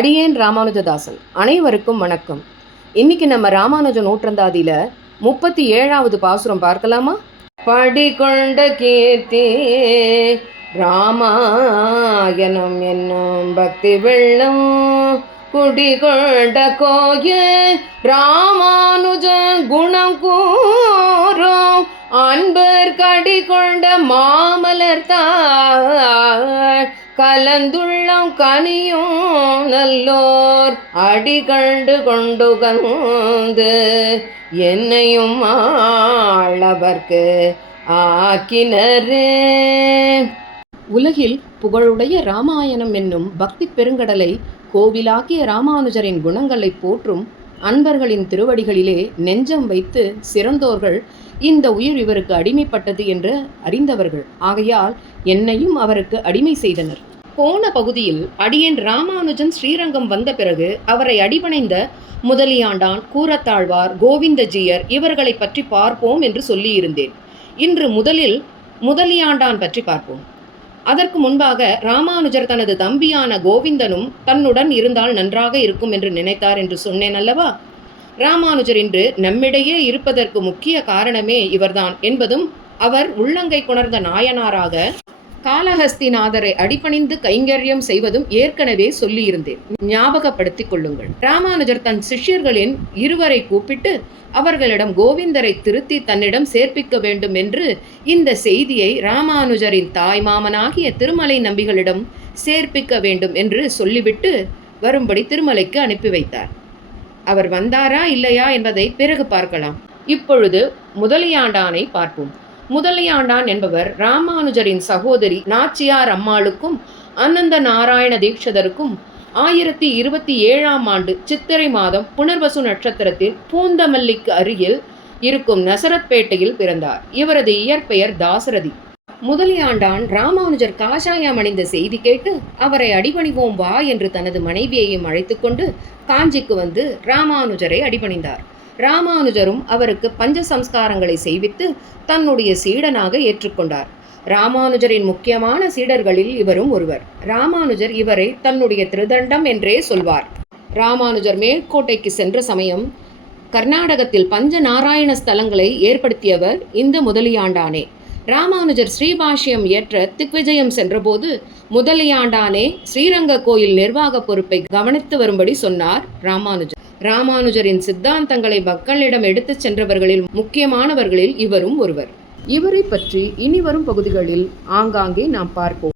அடியேன் ராமானுஜதாசன். அனைவருக்கும் வணக்கம். இன்னைக்கு நம்ம ராமானுஜ நூற்றந்தாதியில 37வது பாசுரம் பார்க்கலாமா? படிகொண்ட கீர்த்தி ராமாயணம் என்னும் பக்தி வெள்ளம் குடிகொண்ட கோயில் ராமானுஜ குணம் கூறும் அன்பர் கடிகொண்ட மாமலர்த்தாள் கலந்துள்ளம் கனியும் நல்லோர் அடிகண்டு கொண்டு கந்து என்னையும் ஆளவர்க்கு ஆக்கினரே. உலகில் புகழுடைய ராமாயணம் என்னும் பக்தி பெருங்கடலை கோவிலாக்கிய ராமானுஜரின் குணங்களை போற்றும் அன்பர்களின் திருவடிகளிலே நெஞ்சம் வைத்து சிறந்தோர்கள் இந்த உயிர் இவருக்கு அடிமைப்பட்டது என்று அறிந்தவர்கள். ஆகையால் என்னையும் அவருக்கு அடிமை செய்தனர். போன பகுதியில் அடியேன் ராமானுஜன் ஸ்ரீரங்கம் வந்த பிறகு அவரை அடிபணிந்த முதலியாண்டான், கூரத்தாழ்வார், கோவிந்தஜீயர் இவர்களை பற்றி பார்ப்போம் என்று சொல்லியிருந்தேன். இன்று முதலில் முதலியாண்டான் பற்றி பார்ப்போம். அதற்கு முன்பாக ராமானுஜர் தனது தம்பியான கோவிந்தனும் தன்னுடன் இருந்தால் நன்றாக இருக்கும் என்று நினைத்தார் என்று சொன்னேன் அல்லவா? ராமானுஜர் இன்று நம்மிடையே இருப்பதற்கு முக்கிய காரணமே இவர்தான் என்பதும் அவர் உள்ளங்கை கொணர்ந்த நாயனாராக காளஹஸ்திநாதரை அடிபணிந்து கைங்கரியம் செய்வதும் ஏற்கனவே சொல்லியிருந்தேன். ஞாபகப்படுத்திக் கொள்ளுங்கள். ராமானுஜர் தன் சிஷ்யர்களின் இருவரை கூப்பிட்டு அவர்களிடம் கோவிந்தரை திருத்தி தன்னிடம் சேர்ப்பிக்க வேண்டும் என்று இந்த செய்தியை ராமானுஜரின் தாய் மாமனாகிய திருமலை நம்பிகளிடம் சேர்ப்பிக்க வேண்டும் என்று சொல்லிவிட்டு வரும்படி திருமலைக்கு அனுப்பி வைத்தார். அவர் வந்தாரா இல்லையா என்பதை பிறகு பார்க்கலாம். இப்பொழுது முதலியாண்டானை பார்ப்போம். முதலியாண்டான் என்பவர் ராமானுஜரின் சகோதரி நாச்சியார் அம்மாளுக்கும் அனந்த நாராயண தீட்சிதருக்கும் 1027ஆம் ஆண்டு சித்திரை மாதம் புனர்வசு நட்சத்திரத்தில் பூந்தமல்லிக்கு அருகில் இருக்கும் நசரத்பேட்டையில் பிறந்தார். இவரது இயற்பெயர் தாசரதி. முதலியாண்டான் ராமானுஜர் காஷாயம் அணிந்த செய்தி கேட்டு அவரை அடிபணிவோம் வா என்று தனது மனைவியையும் அழைத்து கொண்டு காஞ்சிக்கு வந்து ராமானுஜரை அடிபணிந்தார். ராமானுஜரும் அவருக்கு பஞ்ச சம்ஸ்காரங்களை செய்வித்து தன்னுடைய சீடனாக ஏற்றுக்கொண்டார். ராமானுஜரின் முக்கியமான சீடர்களில் இவரும் ஒருவர். ராமானுஜர் இவரை தன்னுடைய திருதண்டம் என்றே சொல்வார். ராமானுஜர் மேற்கோட்டைக்கு சென்ற சமயம் கர்நாடகத்தில் பஞ்ச நாராயண ஸ்தலங்களை ஏற்படுத்தியவர் இந்த முதலியாண்டானே. ராமானுஜர் ஸ்ரீபாஷ்யம் ஏற்ற திக்விஜயம் சென்றபோது முதலியாண்டானே ஸ்ரீரங்க கோயில் நிர்வாக பொறுப்பை கவனித்து வரும்படி சொன்னார் ராமானுஜர். ராமானுஜரின் சித்தாந்தங்களை மக்களிடம் எடுத்துச் சென்றவர்களில் முக்கியமானவர்களில் இவரும் ஒருவர். இவரை பற்றி இனி வரும் பகுதிகளில் ஆங்காங்கே நாம் பார்ப்போம்.